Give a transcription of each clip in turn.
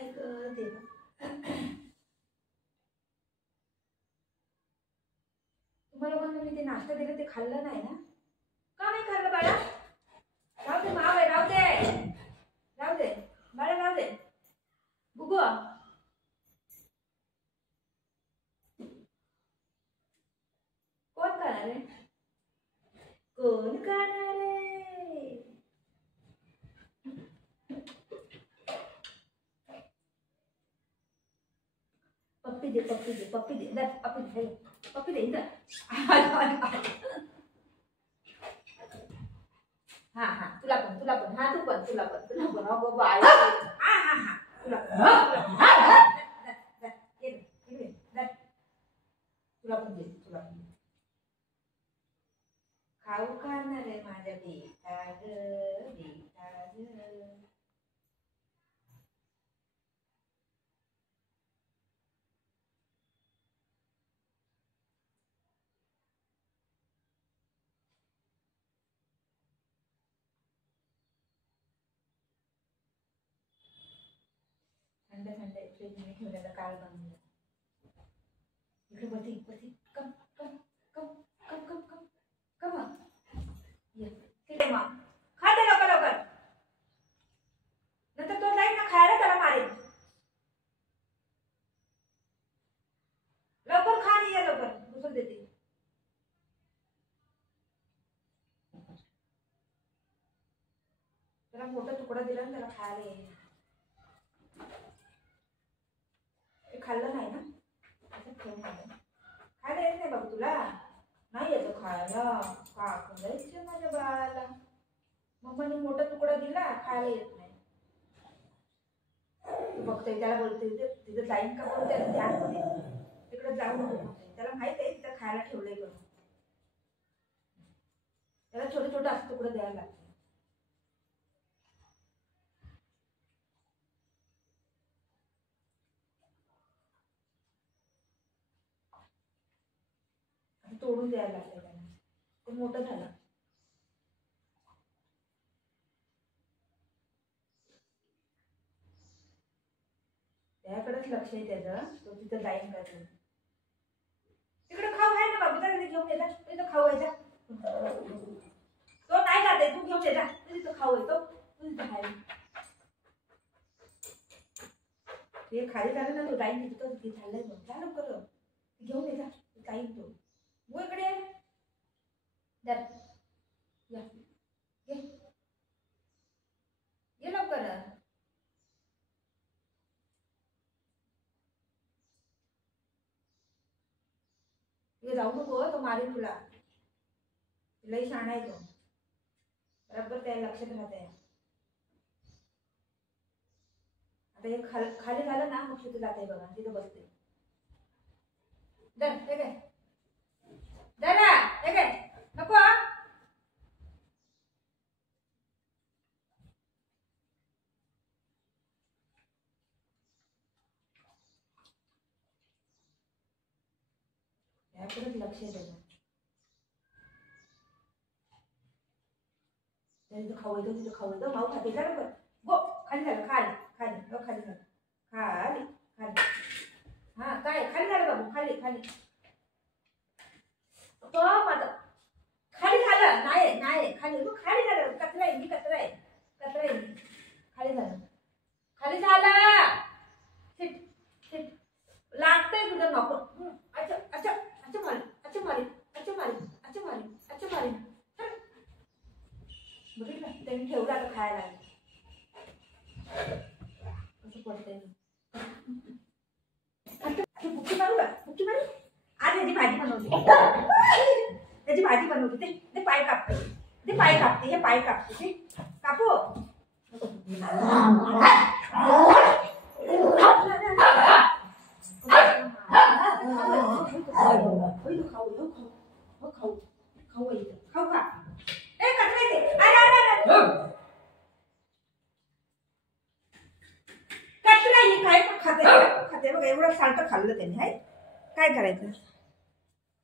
ऐक देवा, तुम्हाला म्हणलं मी ते नाश्ता दिलं ते खाल्लं नाही ना? का नाही खाल्लं बाळा? राहू दे माव आहे, राहू दे, राहू दे बाळा, राहू दे. बुगू कोण खाणार आहे? कोण खाणार आहे? पप्पी दे, पप्पी दे, पप्पी दे, दे पप्पी दे, पप्पी दे इधर. हा हा तुला पण, तुला पण, हा तू पण, तुला पण, तुला पण. अगो बाई, हा हा हा तुला तुला पण दे, तुला पण दे. खाऊ खाणार आहे माझ्या बेटा ग, बेटा ग. थंड थंड फ्रीजमध्ये ठेवलेलं काळ बनवलं. इकडे बसी बसी, कम कम कम कम कम कम कम ये तिथे मग खा ते लवकर लवकर, नंतर तो जाईल ना खायला, त्याला मारेल. लवकर खा आणि ये लवकर, दुसरं देते. त्याला मोठा तुकडा दिला ना, त्याला खायला येईल. खाल्लं नाही ना, असं ठेवून खायला येत नाही बाबू तुला? नाही येतं खायला? का करायचं माझ्या बाळाला? मम्माने मोठा तुकडा दिला, खायला येत नाही. तू बघतोय त्याला बोलते तिथं जाईन का बोलते, ध्यान मध्ये तिकडे जाऊ नको. त्याला माहित आहे तिथं खायला ठेवलंय करून. त्याला छोटे छोटे असं तुकडं द्यायला लागतं. तोडून द्यायला लागतं त्याला, ते मोठं झालं. त्याकडेच लक्ष आहे त्याचं, तो तिथं जाईन का ते. तिकडे खाऊ आहे ना बाबू, त्याला घेऊन येतात. तिथं खाऊ आहे, तो नाही जाते, तू घेऊन येतात. तिथं खाऊ आहे, तो तिथं खायला. ते खाली झालं ना, तो जाईन तिथं. ते झालंय मग काय लवकर घेऊन येतात, जाईन तो. वो इकडे ये लवकर. ये जाऊ नको, तो मारेल तुला. लई शहाणा आहे तो, बरोबर त्या लक्षात राहते. आता हे खाली झालं ना, मग तिथे जाते बघा, तिथं बसते. दर हे काय जरा हे काय नको. याकडेच लक्ष आहे त्याचं. खाऊ येतो, तिथं खाऊ येतो. माऊ खाते का लवकर? गो खाली झालं, खाली खाली खाली झालं, खाली खाली. हा काय खाली झालं बाबू, खाली खाली. माझं खाली झालं नाही, नाही खाली खाली झालं. कचरा आहे, कचरा आहे, कचरा आहे. खाली झालं, खाली झालं. शिट शिट लागतंय तुझं नको. अच्छा अच्छा अच्छा मारी, अच्छा मारी, अच्छा मारी, अच्छा मारी, अच्छा मारी. बघितलं त्यांनी ठेवलं आता खायला. कसं पडतंय बुक्की मारू का, बुक्की मारू. आज त्याची भाजी बनवते, त्याची भाजी बनवते. ते पाय कापते, ते पाय कापते, हे पाय कापते. ते कापू खाऊ खाऊ खाऊ का. ए कचरा येते, अरे अरे कचरा ही काय पण खाते, खाते बघ. एवढं साल्ट खाल्लं त्यांनी, आहे काय करायचं.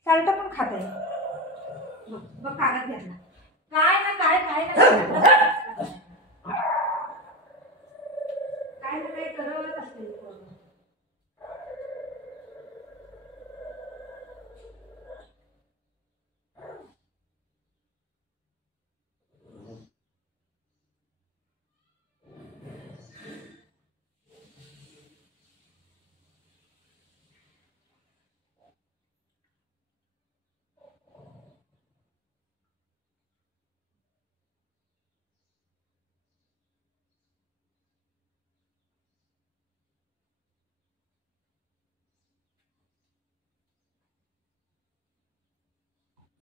साल्ट पण खाते बघ. कागद घेतला काय ना काय काय ना